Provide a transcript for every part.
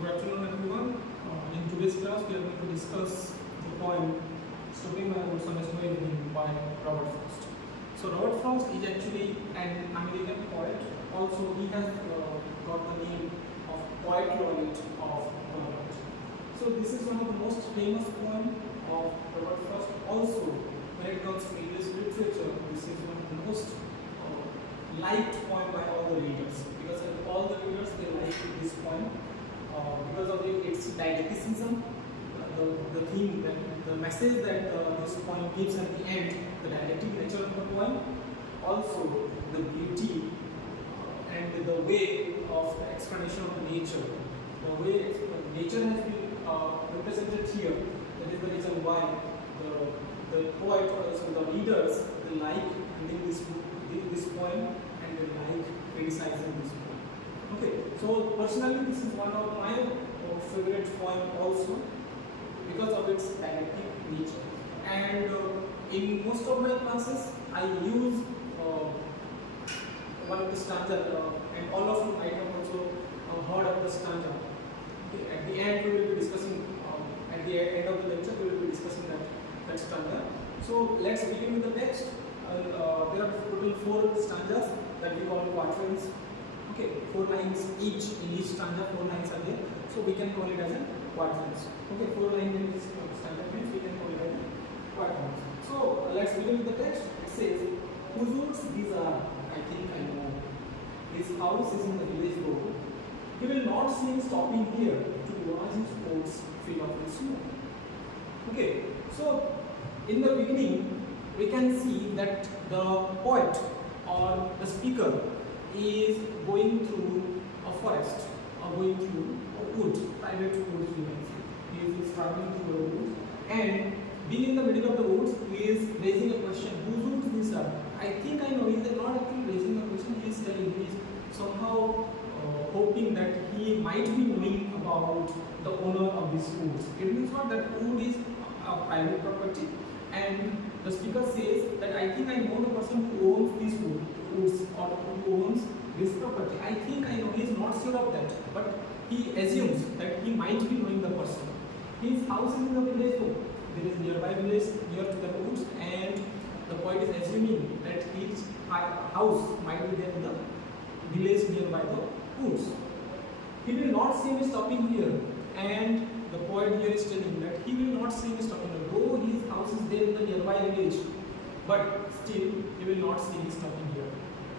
Good afternoon, everyone. In today's class, we are going to discuss the poem "Stopping My Horse on a Snowy Evening" by Robert Frost. So, Robert Frost is actually an American poet. Also, he has got the name of Poet Laureate of Hollywood. So, this is one of the most famous poems of Robert Frost. Also, when it comes to English literature, this is one of the most liked poem by all the readers, because all the readers they like this poem because of its didacticism, the theme, that the message that this poem gives at the end, the didactic nature of the poem, also the beauty and the way of the explanation of the nature, the way nature has been represented here. That is the reason why the poet or also the readers they like reading this poem and they like criticizing this poem. Okay, so personally this is one of my favorite poem also because of its didactic nature. And in most of my classes I use one of the stanza, and all of you might have also heard of the stanza. Okay, at the end we will be discussing, at the end of the lecture we will be discussing that stanza. So let's begin with the text. There are total 4 stanzas that we call quatrains. Okay, 4 lines each. In each stanza 4 lines are there, so we can call it as a quatrains. Okay, 4 lines in this stanza means we can call it as a quatrains. So let's begin with the text. It says, "Whose woods these are, I think I know. His house is in the village road. He will not see me stopping here to watch his oats fill up with snow." Okay, so in the beginning we can see that the poet or the speaker is going through a forest or going through a wood, private woods we can say. He is traveling through the woods, and being in the middle of the woods, he is raising a question. Whose woods these are? I think I know. He is not actually raising a question. He is telling. He is somehow hoping that he might be knowing about the owner of these woods. It means not that wood is a private property, and the speaker says that I think I know the person who owns these woods or who owns this property. I think I know. He is not sure of that, but he assumes that he might be knowing the person. His house is in the village road. There is nearby village near to the woods, and the poet is assuming that his house might be there in the village nearby the woods. He will not see me stopping here, and the poet here is telling that he will not see me stopping here. Though his house is there in the nearby village, but still he will not see me stopping here.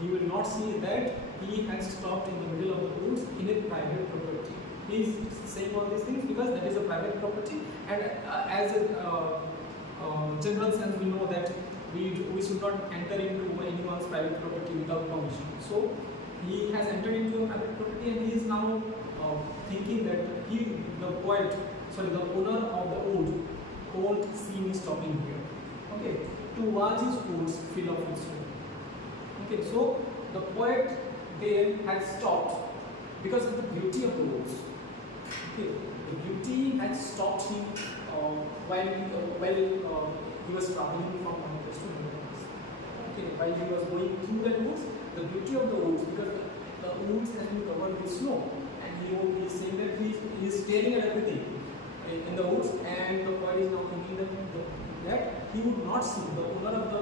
He will not see that he has stopped in the middle of the woods in a private property. He is saying all these things because that is a private property, and as a general sense we know that we should not enter into anyone's private property without permission. So he has entered into a private property, and he is now thinking that the owner of the wood won't see me stopping here. Okay, to watch his woods fill up with snow. Okay, so the poet there had stopped because of the beauty of the woods. Okay, the beauty had stopped him while he was traveling from one place to another place. Okay, while he was going through the woods, the beauty of the woods, because the woods has been covered with snow, and he is saying that he is staring at everything in the woods, and the poet is now thinking that he would not see, the owner of the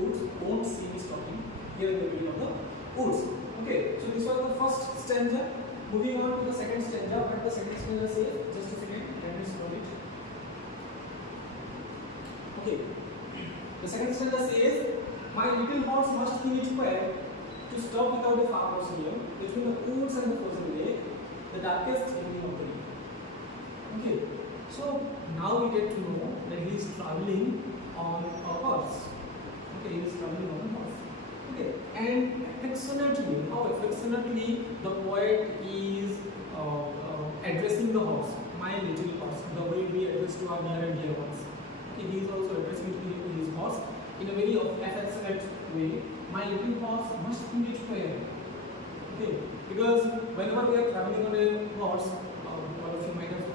woods won't see me stopping here in the middle of the woods. Okay, so this was the first stanza. Moving on to the second stanza. What the second stanza says? Just a second, let me scroll it. Okay, the second stanza says, "My little horse must think it fair to stop without a farmer's near, between the woods and the frozen lake, the darkest evening of the day." Okay, so now we get to know that he is traveling on a horse. Okay, he is traveling on a horse. Okay, and affectionately, how affectionately the poet is addressing the horse, "my little horse," the way we address to our near and dear ones. Okay, he is also addressing to his horse in a very affectionate way. "My little horse must think it fair." Okay, because whenever we are traveling on a horse, all of you might have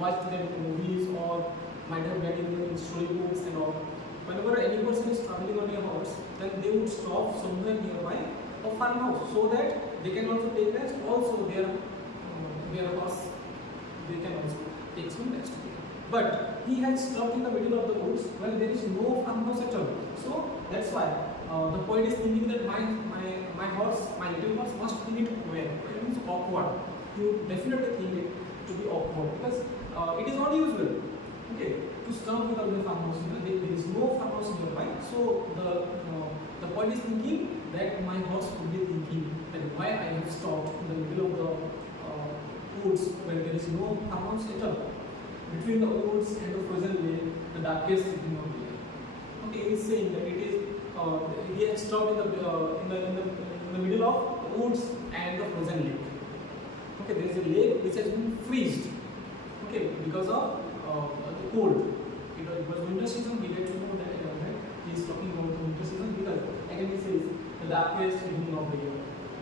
watched them in movies or might have read in the storybooks and all. Whenever any person is traveling on a horse, then they would stop somewhere nearby a farmhouse so that they can also take rest. Also, their horse but he had stopped in the middle of the woods where there is no farmhouse at all. So that's why the poet is thinking that my horse, my little horse must think it where? It means awkward. You definitely think it to be awkward because it is not usual. Okay, to stop without the farmhouse. There is no farmhouse nearby. So the poet is thinking that my horse could be thinking that why I have stopped in the middle of the woods where there is no farmhouse at all. Between the woods and the frozen lake, the darkest evening of the year. Okay, he is saying that it is he has stopped in the middle of the woods and the frozen lake. Okay, there is a lake which has been freezed. Okay, because of the cold. It was winter season. We get to know that he is talking about the winter season because again he says the darkest evening of the year.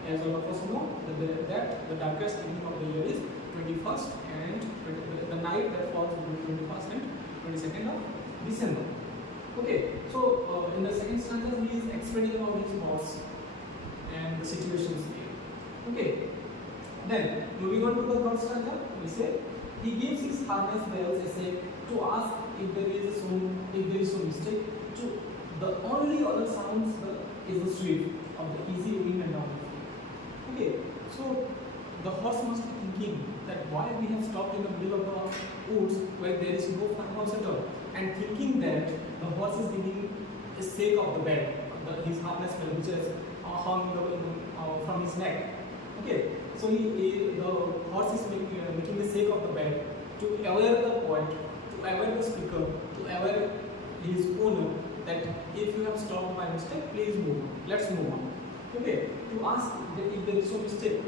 As all of us know that the darkest evening of the year is 21st and the night that falls between 21st and 22nd of December. Okay, so in the second stanza he is explaining about his horse and the situations here. Okay, then moving on to the third stanza, we say he gives his harness bells a shake to ask if there is some mistake. To the only other sounds is the sweep of the easy wind and down. Okay, so the horse must be thinking that why we have stopped in the middle of the woods where there is no farmhouse at all, and thinking that the horse is giving a shake of the bell, his harness bell, which is hung from his neck. Okay, so the horse is making a shake of the bell to aware the poet, to aware the speaker, to aware his owner that if you have stopped by mistake, please move on. Let's move on. Okay, to ask that if there is some mistake.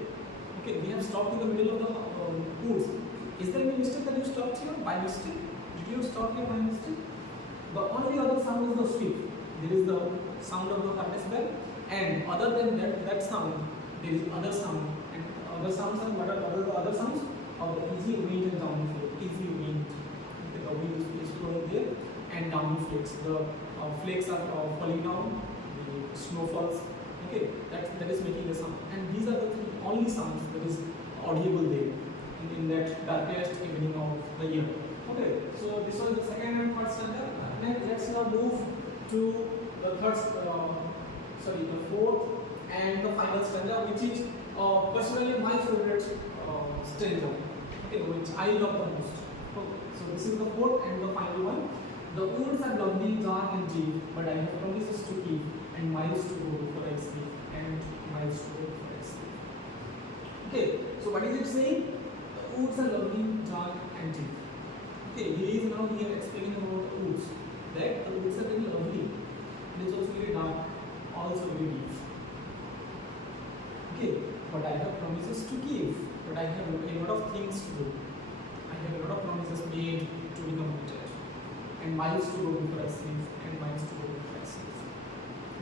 Okay, we have stopped in the middle of the woods. Is there any mistake that you stopped here by mistake? Did you stop here by mistake? The only other sound is the sweep. There is the sound of the harness bell, and other than that sound, there is other sound. And other sounds are what are the other sounds? Of the easy wind and downy flakes. Easy wind. Okay, the wind is flowing there, and downy flakes. The flakes are falling down. The snow falls. Okay, that is making the sound, and these are the three only sounds that is audible there in that darkest evening of the year. Okay, so this was the second and third stanza. Then let's now move to the the fourth and the final stanza, which is personally my favorite stanza. Okay, which I love the most. Okay, so this is the fourth and the final one. The woods are lovely, dark and deep, but I have promises to keep and miles to go before I sleep, and miles to go before I sleep. Okay, so what is it saying? The woods are lovely, dark and deep. Okay, he is now here explaining about the woods. That the woods are very lovely. It is also very dark, also very deep. Okay, but I have promises to give, but I have a lot of things to do. I have a lot of promises made to be completed, and miles to go before I sleep, and miles to go before I sleep.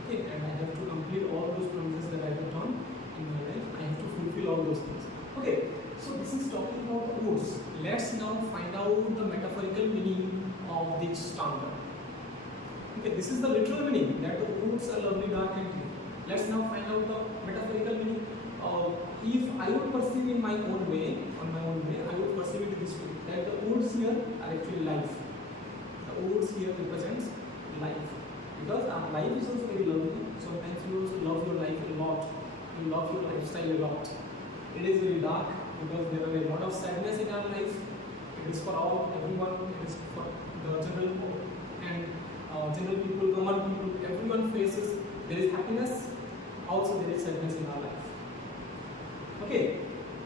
Okay, and I have to complete all those promises that I have done in my life. I have to fulfill all those things. Okay, so this is talking about the woods. Let's now find out the metaphorical meaning of this stanza. Okay, this is the literal meaning that the woods are lovely, dark and deep. Let's now find out the metaphorical meaning. If I would perceive in my own way, I would perceive it this way: that the woods here are actually life. The woods here represents life. Because our life is also very lovely. Sometimes you also love your life a lot. You love your lifestyle a lot. It is very dark because there are a lot of sadness in our life. It is for everyone. It is for the general and general people, common people. Everyone faces. There is happiness. Also, there is sadness in our life. Okay,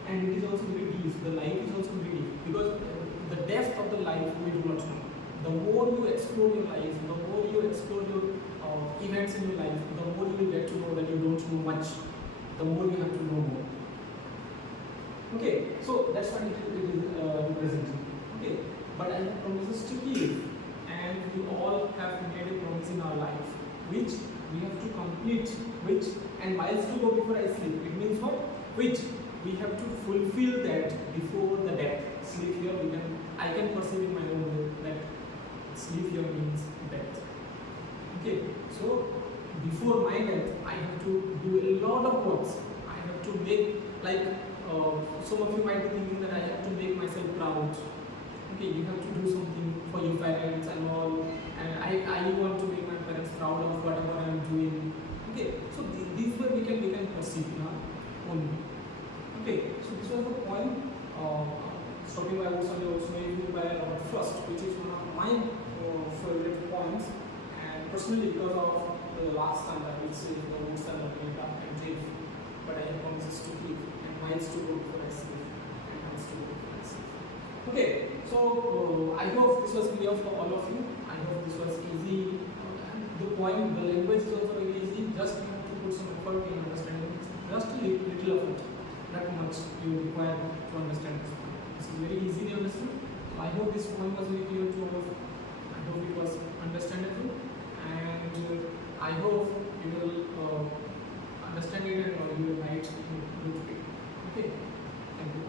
and it is also very deep. The life is also very deep because the depth of the life we do not know. The more you explore your life, the more you explore your events in your life, the more you will get to know that you don't know much, the more you have to know more. Okay, so that's what it is representing. Okay, but I have promises to keep, and we all have made a promise in our life, which we have to complete, and miles to go before I sleep. It means what? Which we have to fulfill that before the death. Sleep here, I can perceive in my own way that sleep here means death. Okay, so before my death, I have to do a lot of works. I have to make, like some of you might be thinking that I have to make myself proud. Okay, you have to do something for your parents and all, and I want to make my parents proud of whatever I am doing. Okay, so these way we can perceive only. Okay, so this was the point. Stopping by Ocean by Robert Frost, which is one of my favorite points, and personally because of the last standard, which is the old standard data and drift, but I have promises to keep and miles to go for SF and miles to go for SF. Okay, so I hope this was clear for all of you. I hope this was easy. The point, the language is also very easy. Just you have to put some effort in understanding it. Just a little of it, not much you require to understand this point. This is very easy to understand. So I hope this point was very clear to all of you. I hope it was understandable, and I hope you will understand it and you will write it. Okay, thank you.